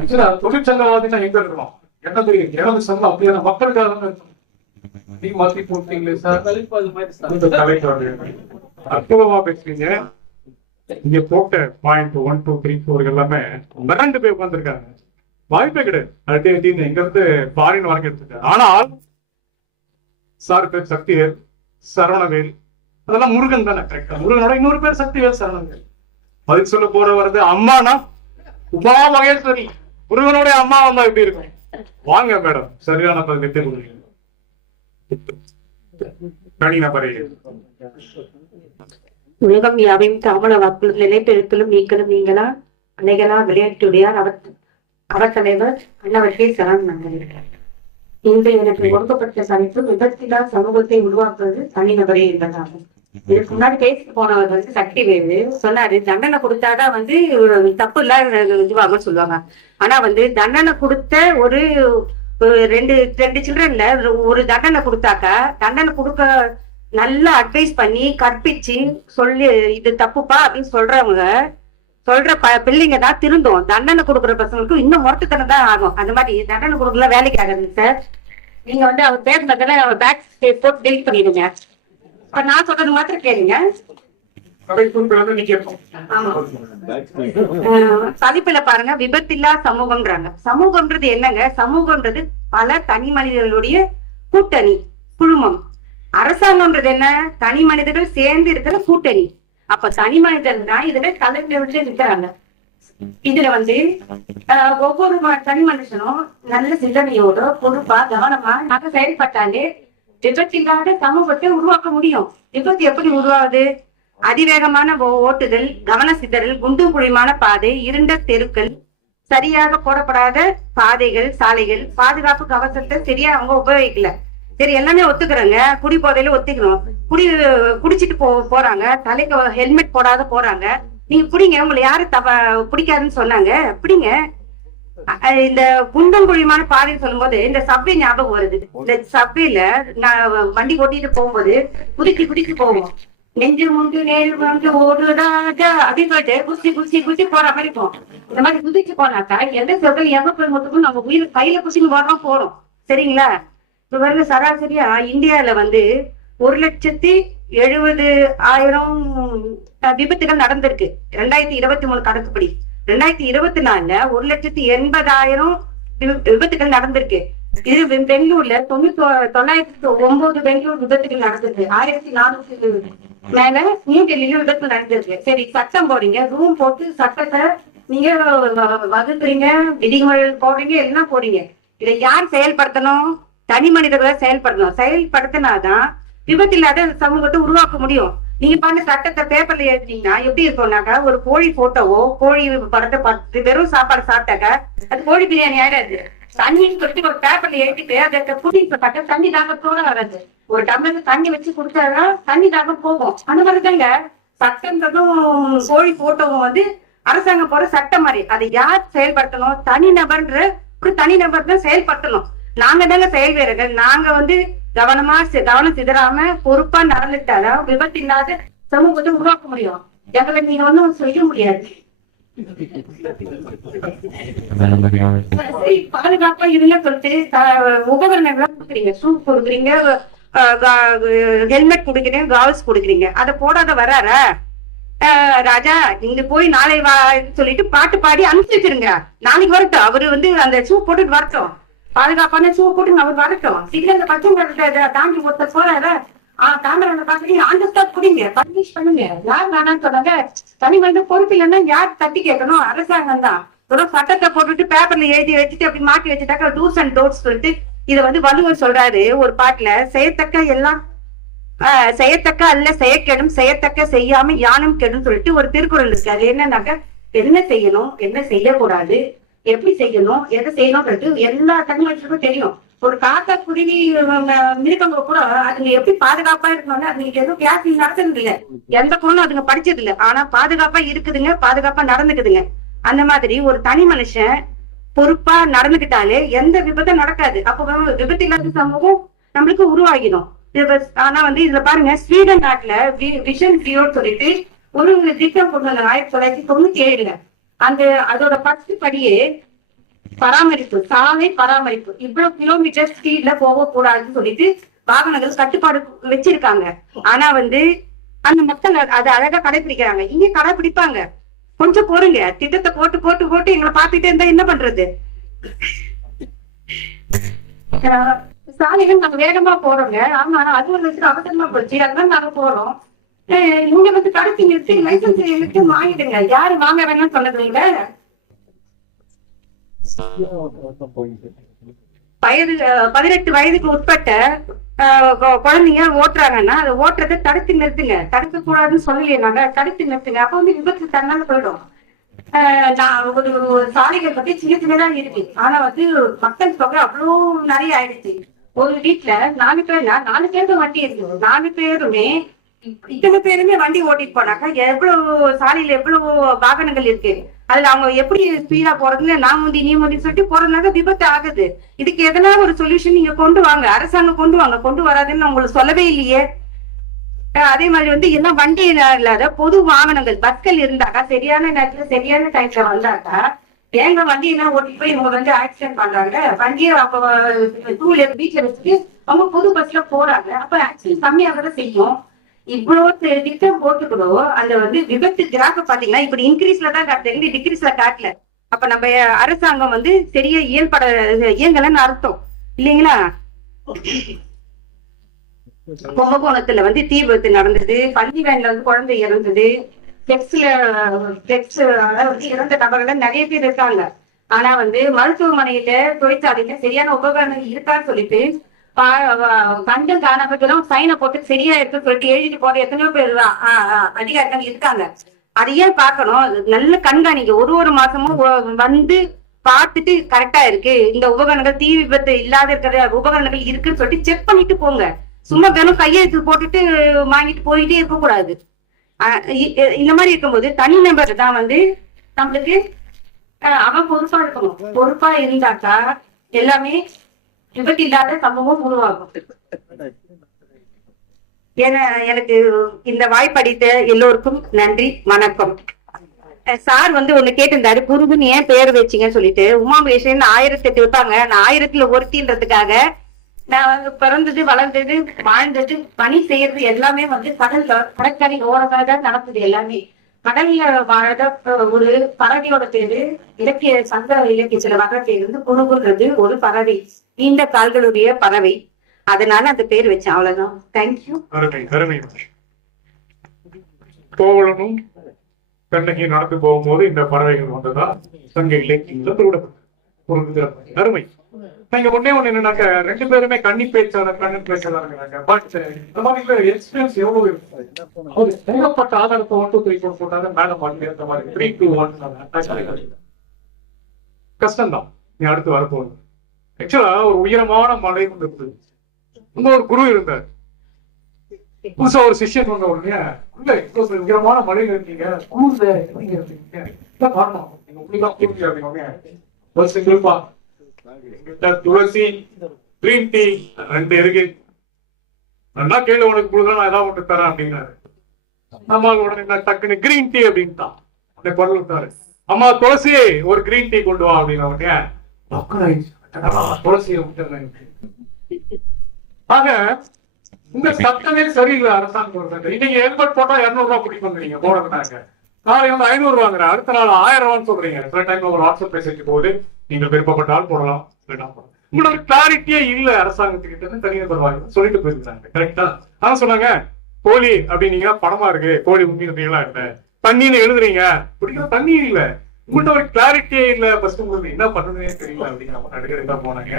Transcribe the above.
ஆக்சுவலா தொழிற்சங்கவாதினா எங்க இருக்கணும்? என்ன தெரியும்? எனது சங்கம் அப்படியான மக்களுக்காக தான் இருக்கணும். நீ மாத்தி போட்டீங்களே சார்? அற்புதமா பேசுறீங்க. இங்க போட்ட point one two three four எல்லாமே மிரண்டு போய் உட்காந்துருக்காங்க வாய்ப்பே கிடையாது. அடி அடின்னு எங்க இருந்து ஃபாரின் வரைக்கும் எடுத்துருக்காரு ஆனால் சார் பேர் சக்திவேல் சரவணவேல் அதெல்லாம் முருகன் தானே கரெக்டா முருகனோட இன்னொரு பேர் சக்திவேல் சரவணவேல். பதில் சொல்ல போற வருது அம்மானா உமா மகேஸ்வரி முருகனுடைய அம்மா வந்தா எப்படி இருக்கும்? வாங்க மேடம். சரியான பதில் வித்தை கொடுங்க தனி நபரே. உலகம் யாவையும் தாமல வாக்குகளும் நிலைப்பெருத்தலும் நீக்கலும் நீங்களா? அலைகளா விளையாட்டுடையார் அவர் அவர் தலைவர் அன்னவர்களே சலாம் நண்பர்கள் இன்று எனக்கு கொடுக்கப்பட்ட தலைப்பு விபத்திலா சமூகத்தை உருவாக்குவது தனிநபரே என்பதாகும். இதுக்கு முன்னாடி பேசிட்டு போனவர் வந்து சக்தி வேவு. சொன்னாரு தண்டனை கொடுத்தாதான் வந்து ஒரு தப்பு இல்லாத இதுவாகும் சொல்லுவாங்க. ஆனா வந்து தண்டனை கொடுத்த ஒரு ரெண்டு ரெண்டு சில்ட்ரன்ல ஒரு தண்டனை கொடுத்தாக்கா தண்டனை கொடுக்க நல்லா அட்வைஸ் பண்ணி கற்பிச்சு சொல்லி இது தப்புப்பா அப்படின்னு சொல்றவங்க சொல்ற ப பிள்ளைங்க தான் திருந்தும். தண்டனை கொடுக்குற பசங்களுக்கு இன்னும் முரட்டுத்தனம் தான் ஆகும். அந்த மாதிரி தண்டனை கொடுக்கல வேலைக்கு ஆகாதுங்க சார். நீங்க வந்து அவர் பேசுனதுல பேக் போட்டு டெலிட் பண்ணிடுங்க. இப்ப நான் சொல்றது மாத்திரம் கேளுங்க. பதிப்புல பாருங்க விபத்தில்லா சமூகம்ன்றாங்க. சமூகம்ன்றது என்னங்க? சமூகம்ன்றது பல தனி மனிதர்களுடைய கூட்டணி குழுமம். அரசாங்கம்ன்றது என்ன? தனி மனிதர்கள் சேர்ந்து இருக்கிற கூட்டணி. அப்ப தனி மனிதர்கள் தான் இதுல தலைமையில நிக்கிறாங்க. இதுல வந்து ஆஹ், ஒவ்வொரு ம- தனி மனுஷனும் நல்ல சிந்தனையோட பொறுப்பா கவனமா நாங்க செயல்பட்டாலே விபத்தில்லாத சமூகத்தை உருவாக்க முடியும். விபத்து எப்படி உருவாகுது அதிவேகமான ஓ- ஓட்டுதல் கவன சிதறல் குண்டும் குழியுமான பாதை இருண்ட தெருக்கள் சரியாக போடப்படாத பாதைகள் சாலைகள் பாதுகாப்பு கவசத்தை சரியா அவங்க உபயோகிக்கல. சரி எல்லாமே ஒத்துக்கிறாங்க. குடி போதையில ஒத்துக்கிறோம் குடி குடிச்சிட்டு போ போறாங்க. தலைக்கு ஹெல்மெட் போடாத போறாங்க. நீங்க குடிங்க. உங்களை யாரு தவ பிடிக்காதுன்னு சொன்னாங்க? பிடிங்க. இந்த குண்டும் குழியுமான பாதைன்னு சொல்லும்போது இந்த சப்வே ஞாபகம் வருது. இந்த சப்வேல நான் வண்டி ஓட்டிட்டு போகும்போது குதிச்சு குதிச்சு போவோம். நெஞ்சு முண்டு நேரு முண்டு ஓடுறாஜா அப்படின்னு சொல்லிட்டு குச்சி குச்சி குச்சி போற மாதிரி போகும் இந்த மாதிரி குதிச்சு போனாக்கா எந்த சொல்றது எங்க போய் மொத்தமும் நம்ம உயிர் கையில குச்சின்னு வரோம் போறோம். சரிங்களா? இப்ப பாருங்க சராசரியா இந்தியால வந்து ஒரு லட்சத்தி எழுபது ஆயிரம் விபத்துகள் நடந்திருக்கு. ரெண்டாயிரத்தி இருபத்தி மூணு கணக்குப்படி. ரெண்டாயிரத்தி இருபத்தி நாலுல ஒரு லட்சத்தி எண்பதாயிரம் விபத்துகள் நடந்திருக்கு. இது பெங்களூர்ல தொண்ணூத்தி தொள்ளாயிரத்தி ஒன்பது பெங்களூர் விபத்துகள் நடந்திருக்கு. ஆயிரத்தி நானூத்தி மேல நியூ டெல்லியில விபத்து நடந்திருக்கு. சரி சட்டம் போடுறீங்க ரூம் போட்டு சட்டத்தை நீங்க வ- வகுக்குறீங்க விதிமுறைகள் போடுறீங்க எல்லாம் போறீங்க இதை யார் செயல்படுத்தணும்? தனி மனிதர்களை செயல்படுத்தணும் செயல்படுத்தினாதான் விபத்து இல்லாத சமூகத்தை உருவாக்க முடியும். நீங்க பண்ண சட்டத்தை பேப்பர்ல எழுதினீங்கன்னா எப்படி இருக்கும்னாக்கா ஒரு கோழி போட்டோவோ கோழி படத்தை பார்த்து வெறும் சாப்பாடு சாப்பிட்டாக்கா அது கோழி பிரியாணி ஆயிடாது. தண்ணின்னு சொல்லிட்டு ஒரு பேப்பர்ல எழுதிட்டு அதை புடி பட்ட தண்ணி தாகத்தோட வராது. ஒரு டம்ளர் தண்ணி வச்சு குடிச்சாதான் தண்ணி தாக்க போகும். அந்த மாதிரிதாங்க சட்டன்றதும் கோழி போட்டோவும் வந்து அரசாங்கம் போற சட்டம் மாதிரி. அதை யார் செயல்படுத்தணும்? தனிநபர்ன்ற ஒரு தனிநபர் தான் செயல்படுத்தணும். நாங்க தாங்க செயல் வீரர்கள் நாங்க வந்து கவனமா கவனம் சிதறாம பொறுப்பா நடந்துட்டாலும் விபத்து இல்லாத சமூகத்தை உருவாக்க முடியும். எங்களை நீங்க வந்து செய்ய முடியாது. பாதுகாப்பா இதுல சொல்லிட்டு த- உபகரணங்கள் கொடுக்குறீங்க. சூப் கொடுக்குறீங்க ஹெல்மெட் கொடுக்குறீங்க காவல்ஸ் கொடுக்குறீங்க. அதை போடாத வராரா? ராஜா நீங்க போய் நாளை வா சொல்லிட்டு பாட்டு பாடி அனுப்பிச்சு வச்சிருங்க. நாளைக்கு வரட்டும். அவரு வந்து அந்த சூப் போட்டுட்டு வரட்டும். பாதுகாப்பான சூ போட்டு அவர் வரட்டும். சிக்னல் இந்த பச்சை மரத்தை தாண்டி ஒருத்தர் போறாரு. ஆஹ் கேமரா பாத்துட்டு அந்த ஸ்டாப் குடிங்க. பர்மிஷ் பண்ணுங்க. யார் வேணாம்னு சொன்னாங்க. தனி வந்து பொறுப்பு இல்லைன்னா யார் தட்டி கேட்கணும்? அரசாங்கம் தான். வெறும் சட்டத்தை போட்டுட்டு பேப்பர்ல எழுதி வச்சுட்டு அப்படி மாட்டி வச்சுட்டாக்க டூஸ் அண்ட் டோட்ஸ் சொல்லிட்டு இத வந்து வள்ளுவர் சொல்றாரு ஒரு பாட்டுல செய்யத்தக்க எல்லாம் ஆஹ் செய்யத்தக்க அல்ல செய்யக்கெடும் செய்யத்தக்க செய்யாம யானும் கெடும் சொல்லிட்டு ஒரு திருக்குறள் இருக்கு. அது என்னன்னாக்க என்ன செய்யணும் என்ன செய்யக்கூடாது எப்படி செய்யணும் எதை செய்யணும்ன்றது எல்லா தனிமனுஷனுக்கும் தெரியும். ஒரு காக்கா குருவி மிருகங்க கூட அதுங்க எப்படி பாதுகாப்பா இருக்கணும்னு அதுங்களுக்கு எதுவும் கிளாஸ் நடத்துனது இல்ல. எந்த பொண்ணும் அதுங்க படிச்சது இல்ல. ஆனா பாதுகாப்பா இருக்குதுங்க பாதுகாப்பா நடந்துக்குதுங்க. அந்த மாதிரி ஒரு தனி மனுஷன் பொறுப்பா நடந்துகிட்டாலே எந்த விபத்தும் நடக்காது. அப்ப வந்து விபத்து இல்லாத சமூகம் நம்மளுக்கு உருவாகிடும். இது ஆனா வந்து இதுல பாருங்க ஸ்வீடன் நாட்டுல வி- விஷன் ஜியோன்னு சொல்லிட்டு ஒரு திட்டம் கொண்டு வந்தாங்க ஆயிரத்தி தொள்ளாயிரத்தி தொண்ணூத்தி ஏழுல. அந்த அதோட பத்து படியே பராமரிப்பு சாலை பராமரிப்பு. இவ்வளவு கிலோமீட்டர் ஸ்பீட்ல போகக்கூடாதுன்னு சொல்லிட்டு வாகனங்கள் கட்டுப்பாடு வச்சிருக்காங்க. ஆனா வந்து அந்த மக்கள் அதை அழகா கடைபிடிக்கிறாங்க இங்க கடைபிடிப்பாங்க கொஞ்சம் போருங்க திட்டத்தை போட்டு போட்டு போட்டு எங்களை பார்த்துட்டே இருந்தா என்ன பண்றது? சாலைகள் நாங்க வேகமா போறோங்க. ஆமா அது ஒரு அவசரமா போச்சு. அதனால நாங்க போறோம். இங்க வந்து தடுத்து நிறுத்தி லைசன்ஸ் எடுத்து வாங்கிடுங்க. யாரு வாங்க வேணாம்னு சொன்னது இல்ல? வயது பதினெட்டு வயதுக்கு உட்பட்ட குழந்தைங்க ஓட்டுறாங்கன்னா அதை ஓட்டுறதை தடுத்து நிறுத்துங்க. தடுக்க கூடாதுன்னு சொல்லலையே நாங்க. தடுத்து நிறுத்துங்க. அப்ப வந்து விபத்து தன்னால போயிடும். நான் ஒரு சாலைகள் பத்தி சின்ன சின்னதா இருக்கு ஆனா வந்து மக்கள் தொகை அவ்வளோ நிறைய ஆயிடுச்சு. ஒரு வீட்டுல நாலு பேர்னா நாலு பேருக்கு வட்டி இருக்கு. நாலு பேருமே இத்தனை பேருமே வண்டி ஓட்டிட்டு போனாக்கா எவ்வளவு சாலையில எவ்வளவு வாகனங்கள் இருக்கு? அதுல அவங்க எப்படி ஸ்பீடா போறதுன்னு நான் முந்தி நீ முந்தி சொல்லிட்டு போறதுனால விபத்து ஆகுது. இதுக்கு எதனா ஒரு சொல்யூஷன் நீங்க கொண்டு வாங்க. அரசாங்கம் கொண்டு வாங்க. கொண்டு வராதுன்னு உங்களுக்கு சொல்லவே இல்லையே. அதே மாதிரி வந்து எல்லாம் வண்டி இல்லாத பொது வாகனங்கள் பஸ்கள் இருந்தாக்கா சரியான நேரத்துல சரியான டைம்ல வந்தாக்கா ஏங்க வண்டி எல்லாம் ஓட்டிட்டு போய் இவங்க வந்து ஆக்சிடென்ட் பண்றாங்க? வண்டியை அப்ப டூ வீட்டுல வச்சுட்டு அவங்க புது பஸ்ல போறாங்க. அப்ப ஆக்சிடென்ட் கம்மியாக தான் செய்யும். இவ்வளவு திட்டம் போட்டுக்கணும் அந்த வந்து விபத்து கிராஃப் பாத்தீங்கன்னா இப்படி இன்க்ரீஸ்ல தான் காட்டுறீங்க டிக்ரீஸ்ல காட்டல. அப்ப நம்ம அரசாங்கம் வந்து சரியா இயல்பட இயங்கலன்னு அர்த்தம். இல்லைங்களா? கும்பகோணத்துல வந்து தீ விபத்து நடந்தது. பள்ளி வேன்ல வந்து குழந்தை இறந்தது. செக்ஸ்ல செக்ஸ் வந்து இறந்த நபர்கள் நிறைய பேர் இருக்காங்க. ஆனா வந்து மருத்துவமனையில தொழிற்சாலையில சரியான உபகரணங்கள் இருக்கான்னு சொல்லிட்டு பா- வ- காணப்பட்டதும் சைனை போட்டு சரியா இருக்கு சொல்லிட்டு எழுதிட்டு போற எத்தனையோ பேர் தான், அதிகாரிகள் இருக்காங்க. அது ஏன் பார்க்கணும்? நல்ல கண்காணிக்க. ஒரு ஒரு மாசமும் வந்து பார்த்துட்டு கரெக்டா இருக்கு. இந்த உபகரணங்கள் தீ விபத்து இல்லாத இருக்கிற உபகரணங்கள் இருக்குன்னு சொல்லிட்டு செக் பண்ணிட்டு போங்க. சும்மா வெறும் கையெழுத்து போட்டுட்டு வாங்கிட்டு போயிட்டே இருக்க கூடாது. இந்த மாதிரி இருக்கும்போது தனிநபர் தான் வந்து நம்மளுக்கு அவன் பொறுப்பா இருக்கணும். பொறுப்பா இருந்தாக்கா எல்லாமே விபத்து இல்லாத சமூகம் உருவாகும். என எனக்கு இந்த வாய்ப்படித்த எல்லோருக்கும் நன்றி வணக்கம். சார் வந்து ஒண்ணு கேட்டிருந்தாரு குருகுன்னு ஏன் பேர் வச்சீங்கன்னு சொல்லிட்டு. உமாமேஷன் ஆயிரத்தி எட்டு வைப்பாங்க. நான் ஆயிரத்துல ஒருத்தின்றதுக்காக நான் வந்து பிறந்தது வளர்ந்தது வாழ்ந்தது பணி செய்யறது எல்லாமே வந்து கடல்ல கடற்கரை ஓரமாக தான் நடந்தது எல்லாமே. கடல்ல வாழத ஒரு பறவையோட பேரு இலக்கிய சங்க இலக்கிய சில வகை பேர் வந்து குணுகுன்றது ஒரு பறவை. நீண்ட கால்களுடைய பறவை. அதனால அந்த பேர் வச்சேன் அவ்வளவுதான். தேங்க்யூ அருமை அருமை கோவலனும் கண்ணகி நடந்து போகும்போது இந்த பறவைகள் வந்ததா? சங்க இலக்கியங்கள் குறிப்பிடப்பட்டது. அருமை. நீங்க ஒண்ணே ஒண்ணு என்னன்னாக்க ரெண்டு பேருமே கண்ணி பேச்சாளர் கண்ணு பேச்சாளர் பட் இந்த மாதிரி எக்ஸ்பீரியன்ஸ் எவ்வளவு இருக்கு? தேவைப்பட்ட ஆதாரத்தை ஒன் டூ த்ரீ ஃபோர் போட்டாங்க மேடம் வந்து இந்த மாதிரி. த்ரீ டூ ஒன் கஷ்டம் தான் நீ அடுத்து வரப்போகுது. ஆக்சுவலா ஒரு உயரமான மலை ஒன்று இருந்தது. ஒரு குரு இருந்தார். புதுசா ஒரு சிஷ்யன் வந்த உடனே இல்ல இவ்வளவு உயரமான மலையில இருக்கீங்க குளிர்ல நீங்க இருக்கீங்க காரணம். நீங்க இப்படிதான் பூர்த்தி அப்படிங்க ஒரு சிங்கிள்பா எங்கிட்ட துளசி கிரீன் டீ ரெண்டு இருக்கு. நல்லா கேளு உனக்கு கொடுக்க நான் ஏதாவது ஒன்று தரேன் அப்படின்னாரு. அம்மா உடனே நான் டக்குன்னு கிரீன் டீ அப்படின்ட்டான். உடனே குரல் விட்டாரு அம்மா துளசி ஒரு கிரீன் டீ கொண்டு வா அப்படின்னு உடனே டக்குனு ஆயிடுச்சு. ஆக உங்க சட்டமே சரியில்லை அரசாங்கம். இன்னைக்கு ஹெல்மெட் போட்டா இருநூறு ரூபாய் பிடிக்கும் பண்றீங்க போடுறதுனாங்க நாளை வந்து ஐநூறு வாங்குற அடுத்த நாள் ஆயிரம் ரூபான்னு சொல்றீங்க. சில டைம் ஒரு வாட்ஸ்அப் மெசேஜ் போகுது நீங்கள் விருப்பப்பட்டால் போடலாம் இல்லைன்னா போடலாம். உங்களோட கிளாரிட்டியே இல்ல அரசாங்கத்துக்கிட்ட தனியார் வாங்கி சொல்லிட்டு போயிருக்காங்க கரெக்டா அதான் சொன்னாங்க கோழி அப்படின்னீங்க படமா இருக்கு கோழி உண்மையா இல்ல தண்ணின்னு எழுதுறீங்க. பிடிக்கிற தண்ணி இல்ல. உங்கள்ட்ட ஒரு கிளாரிட்டியே இல்ல. ஃபர்ஸ்ட் உங்களுக்கு என்ன பண்ணுறதுனே தெரியல. அப்படின்னு நம்ம நடுக்கிறதா போனாங்க